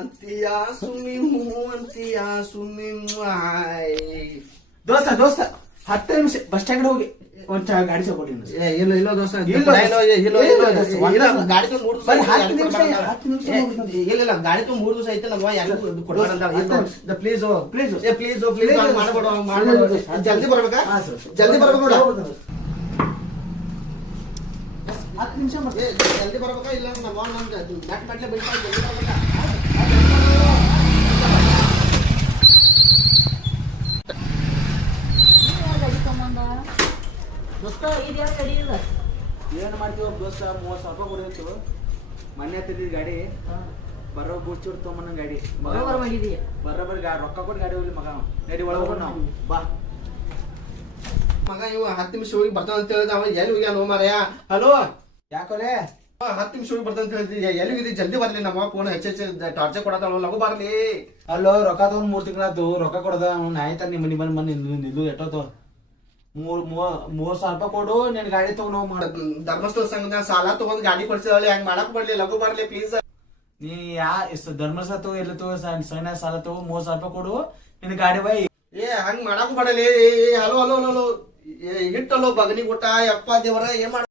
ಅಂತಿಯಾ ಸುಮ್ಮಿ ಅಂತಿಯಾ ಸುಮ್ಮಿ ದೋಸ್ತ 10 ನಿಮಿಷ bus stand ಹೋಗಿ ಒಂದ್ ಗಾಡಿ ತಗೊಳ್ಳಿ. ಇಲ್ಲ ದೋಸ್ತ ಗಾಡಿ ತುಂಬ 3 ದಿವಸ ಇಲ್ಲ ಗಾಡಿ ತುಂಬ 3 ದಿವಸ ಐತೆ ನಮ್ಮ ಯಾರಿಗೂ ಕೊಡ್ಬಾರ್ದು. ಪ್ಲೀಸ್ ಮಾಡಬೇಡ ಜಲ್ದಿ ಬರ್ಬೇಕಾ? ಜಲ್ದಿ ಬರ್ಬೇಕು ನೋಡ. 10 ನಿಮಿಷ ಜಲ್ದಿ ಬರ್ಬೇಕಾ? ಇಲ್ಲ ನಮ್ಮ ನಟ್ ಕಟ್ಲೆ ಬಿಡ್ತಾ ಜಲ್ದಿ ಬರ್ಬೇಕಾ? ಏನ್ ಮಾಡ್ತೀವ ದೋಸ್ತ? 30,000 ರೂಪಾಯಿ ಕೊಡಿತ್ತು. ಮೊನ್ನೆ ಹತ್ತಿದ್ದ ಗಾಡಿ ಬರೋ ಬೂಚೂರ್ ತೊಗೊಂಬನ ಗಾಡಿ ಬರೋಬ್ಬರಿ ರೊಕ್ಕ ಕೊಟ್ಟು ಗಾಡಿ ಹೋಗ್ಲಿ ಮಗ. ನಡಿ ಒಳಗ ನಾವು ಬಾ. ಮಗ ಇವ 10 ನಿಮಿಷ ಹೋಗಿ ಬರ್ತಾನ ಅಂತ ಹೇಳಿದ. ಅವ ಎಲ್ಲಿ ಹೋಗ್ಯಾನ ಮಾರಾಯ? ಹಲೋ, ಯಾಕೋಲೆ 10 ನಿಮಿಷ ಹೋಗಿ ಬರ್ತಾನ ಅಂತ ಹೇಳಿದ್ರಿ. ಎಲ್ಲಿ ಹೋಗಿದ್ರಿ? ಜಲ್ದಿ ಬರ್ಲಿ. ನಮ್ಮ ಫೋನ್ ಹೆಚ್ಚು ಟಾರ್ಚರ್ ಕೊಡತಾಳ, ಲಗು ಬರ್ಲಿ. ಅಲ್ಲೋ ರೊಕ್ಕ ತಗೊಂಡ್ 3 ತಿಂಗಳಾತು. ರೊಕ್ಕ ಕೊಡದ ಆಯ್ತಾ? ನಿಮ್ಮ ಮನಿ ಬಂದ್ ನಿಲ್ಲು ಎಟ್ಟೋತು 3,000 ರೂಪಾಯಿ ಕೊಡು. ನೀನ್ ಗಾಡಿ ತಗೊಂಡ್ ಹೋಗ್ ಮಾಡ. ಧರ್ಮಸ್ಥಳ ಸಂಘದ ಸಾಲ ತಗೊಂಡ್ ಗಾಡಿ ಕೊಡ್ಸಿದಳಿ. ಹಂಗ್ ಮಾಡಕ್ ಬರ್ಲಿ, ಲಗು ಬರ್ಲಿ ಪ್ಲೀಸ್. ನೀ ಧರ್ಮಸ್ಥಳ ತಗೋ ಎಲ್ಲ ತಗೋ ಸಣ್ಣ ಸಾಲ ತಗೋ 30,000 ರೂಪಾಯಿ ಕೊಡು. ನಿನ್ ಗಾಡಿ ಬೈ. ಹಂಗ್ ಮಾಡಕ್ ಮಾಡಲಿ. ಹಲೋ ಇಟ್ಟಲ್ಲೋ ಬಗನಿ ಊಟ. ಯಪ್ಪ ದೇವರ ಏನ್ ಮಾಡ